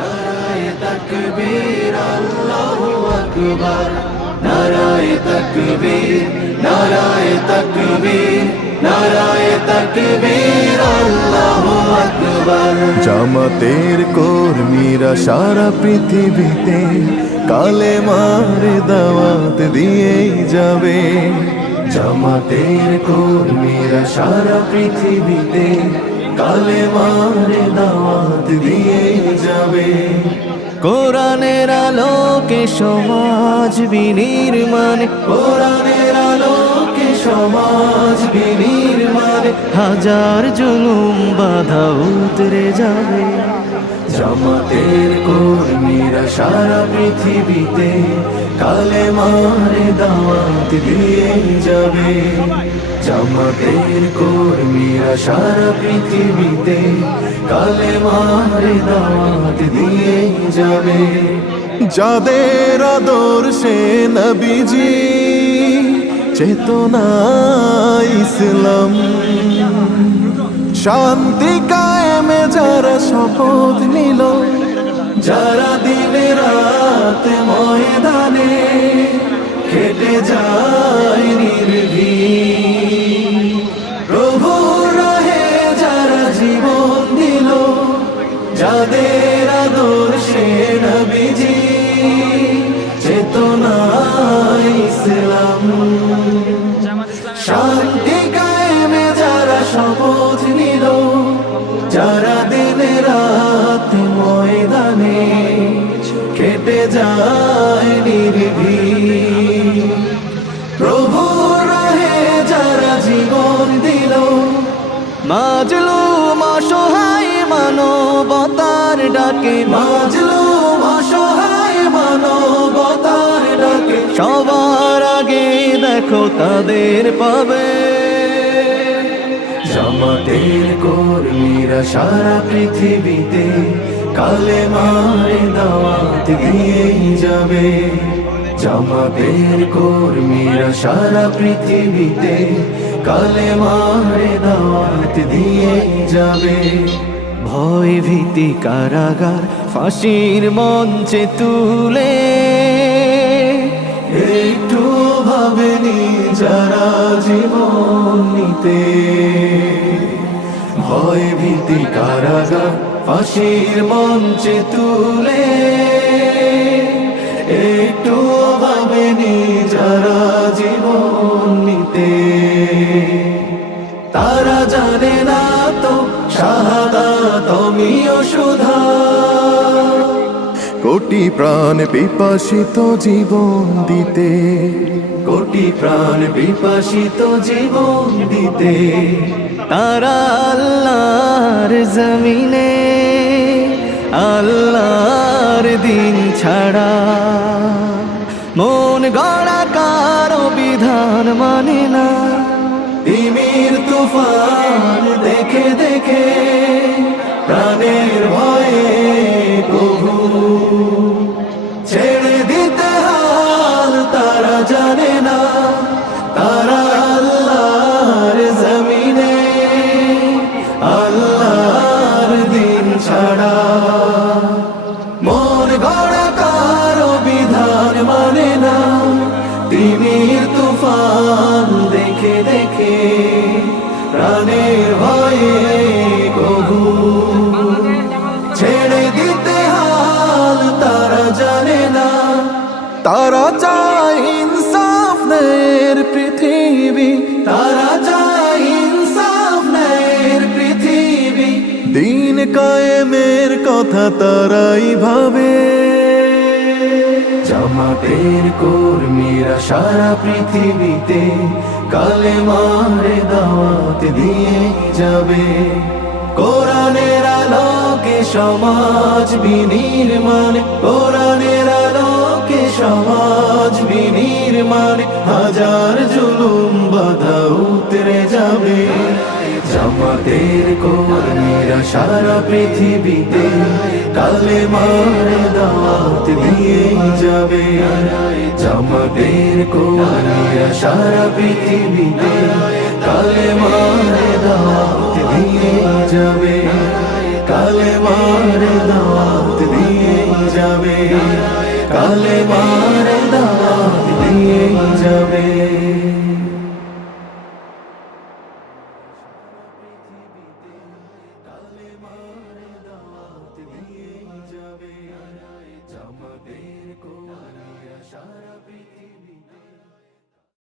নারায়ে তাকবীর আল্লাহু আকবার নারায়ে তাকবীর নারায়ে তাকবীর নারায়ে তাকবীর আল্লাহু আকবার। জামাতের কর্মীরা সারা পৃথিবীতে কালেমার দাওয়াত দিয়েই যাবে। জামাতের কর্মীরা সারা পৃথিবীতে কালেমার দাওয়াত দিয়েই যাবে। কোরআনের আলোকে সমাজ বিনির্মাণ, কোরআনের আলোকে সমাজ বিনির্মাণ, হাজার জুলুম বাধা উতরে যাবে। জামাতের কর্মীরা সারা পৃথিবীতে কালেমার দাওয়াত দিয়ে যাবে। জামাতের কর্মীরা সারা পৃথিবীতে কালেমার দাওয়াত দিয়ে যাবে। যাদের আদর্শে নবীজি চেতনা ইসলাম, শান্তি কায়েমে যারা শপথ নিল, যারা দিনে রাত ময়দানে খেটে যায় নির্ভীক, প্রভুর রাহে যারা জীবন দিল, যাদের আদর্শে নবীজি চেতনা ইসলাম, শান্তি কায়েমে যারা শপথ নিল, যারা দিনে রাত ময়দানে কেটে যায় নির্ভীক, প্রভুর রাহে যারা জীবন দিল, মাজলুম অসহায় মানবতার ডাকে, মাজলুম অসহায় মানবতার ডাকে, সবার আগে দেখো তাদের পাবে। জামাতের কর্মীরা সারা পৃথিবীতে কালেমার দাওয়াত দিয়েই যাবে। জামাতের কর্মীরা সারা পৃথিবীতে কালেমার দাওয়াত দিয়েই যাবে। ভয় ভীতি কারাগার ফাঁসির মঞ্চে তুলে একটু ভাবেনি যারা জীবন নিতে। ভয় ভীতি কারাগার ফাঁসির মঞ্চে তুলে একটু ভাবেনি যারা জীবন নিতে। তারা জানে না তো শাহাদাত অমীয় সুধা, কোটি প্রাণ বিপাসিত জীবন দিতে, কোটি প্রাণ বিপাসিত জীবন দিতে। তারা আল্লাহর জমিনে আল্লাহর দিন ছাড়া মন গড়া কারো বিধান মানে না। তিমির তুফান দেখে দেখে প্রাণের ভয়ে কবু ছেড়ে দিতে হাল তারা জানে না। তারা আল্লাহর জমিনে আল্লাহর দিন ছাড়া মন গড়া কারো বিধান মানে না। তিমির তুফান দেখে দেখে প্রাণের ভয়ে কবু ছেড়ে দিতে হাল তারা জানে না। তারা চায় ইনসাফ নের পৃথিবী, তারা চায় ইনসাফ নের পৃথিবী। দিন কায়েমের কথা তারাই ভাবে। জামাতের কর্মীরা সারা পৃথিবীতে কালেমার দাওয়াত দিয়ে যাবে। কোরআনের আলোকে সমাজ বিনির্মাণ, কোরআনের আলোকে সমাজ বিনির্মাণ, হাজার জুলুম বাধা উতরে যাবে। জামাতের কর্মীরা সারা পৃথিবীতে কালেমার দাওয়াত দিয়ে যাবে। জামাতের কর্মীরা সারা পৃথিবীতে কালেমার দাওয়াত দিয়ে যাবে। কালেমার দাওয়াত দিয়ে যাবে, কালেমার